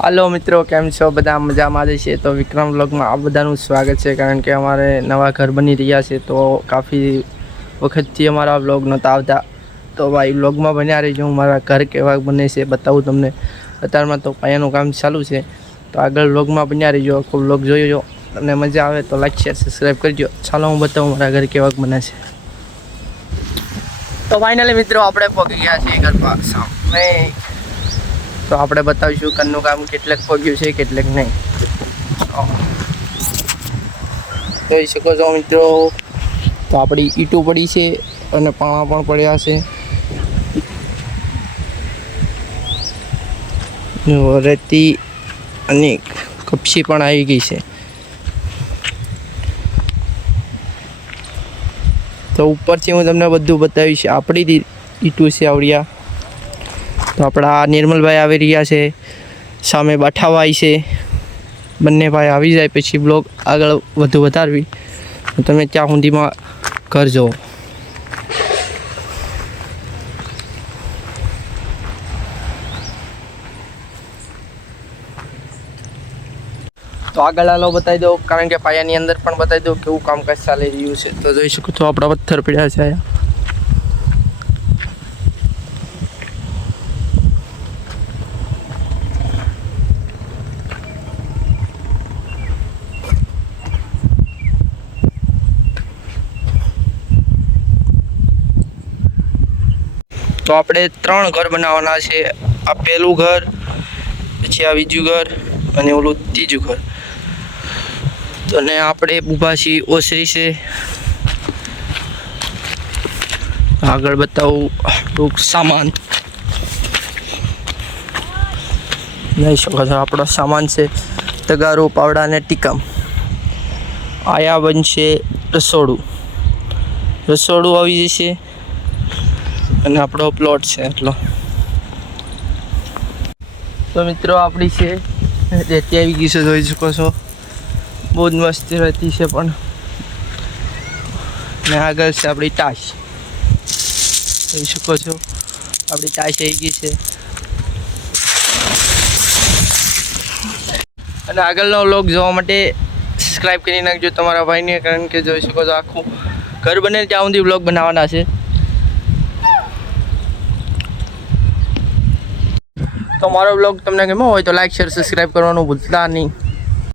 હાલો મિત્રો, કેમ છો? બધા મજામાં જ છે. તો વિક્રમ વ્લોગમાં આ બધાનું સ્વાગત છે. કારણ કે અમારે નવા ઘર બની રહ્યા છે, તો કાફી વખતથી અમારા વ્લોગ નહોતા આવતા. તો ભાઈ વ્લોગમાં બન્યા રહીજો. હું મારા ઘર કેવા બને છે બતાવું તમને. અત્યારમાં તો પાયાનું કામ ચાલુ છે, તો આગળ વ્લોગમાં બન્યા રહીજો. આખો વ્લોગ જોઈજો અને મજા આવે તો લાઈક શેર સબસ્ક્રાઈબ કરજો. ચાલો હું બતાવું મારા ઘર કેવાક બને છે. તો ફાઇનલી મિત્રો આપણે પહોંચી ગયા છીએ ઘર સામે. તો આપણે બતાવીશું ઘરનું કામ કેટલેક પગ્યું છે કેટલેક નહીં. જોઈ શકો છો મિત્રો, તો આપણી ઈંટો પડી છે અને પાણા પણ પડ્યા છે. રેતી અને કપસી પણ આવી ગઈ છે. તો ઉપરથી હું તમને બધું બતાવીશ. આપણી ઈંટો છે આવડિયા. તો આપણા નિર્મલભાઈ આવી રહ્યા છે, સામે બાઠાભાઈ છે. બંને ભાઈ આવી જાય પછી બ્લોગ આગળ વધુ વધારવી. તમે ત્યાં સુધીમાં કરજો. તો આગળ હાલો બતાવી દો, કારણ કે પાયાની અંદર પણ બતાવી દો કેવું કામકાજ ચાલી રહ્યું છે. તો જોઈ શકો છો આપણા પથ્થર પડ્યા છે અહીંયા. તો આપણે 3 ઘર બનાવવાના છે. આ પહેલું ઘર, પછી આ બીજું ઘર અને ઓલું ત્રીજું ઘર. અને આપણે બુભાસી ઓસરી છે. આગળ બતાવું ટૂંક સામાન. નહીં શકો છો આપણો સામાન છે તગારું, પાવડા અને ટીકમ. આયા બનશે રસોડું. રસોડું આવી જશે અને આપણો પ્લોટ છે એટલો. તો મિત્રો આપણી છે રેતી આવી ગઈ છે, જોઈ શકો છો. બહુ જ મસ્ત રહેતી છે પણ. ને આગળ છે આપણી ટાશ. જોઈ શકો છો આપણી ટાશ આવી ગઈ છે. અને આગળનો વ્લોગ જોવા માટે સબસ્ક્રાઈબ કરી નાખજો તમારા ભાઈને, કારણ કે જોઈ શકો છો આખું ઘર બને ત્યાં સુધી વ્લોગ બનાવવાના છે. તો મારો વ્લોગ તમને ગમ્યો હોય તો લાઈક શેર સબસ્ક્રાઈબ કરવાનું ભૂલતા નહીં.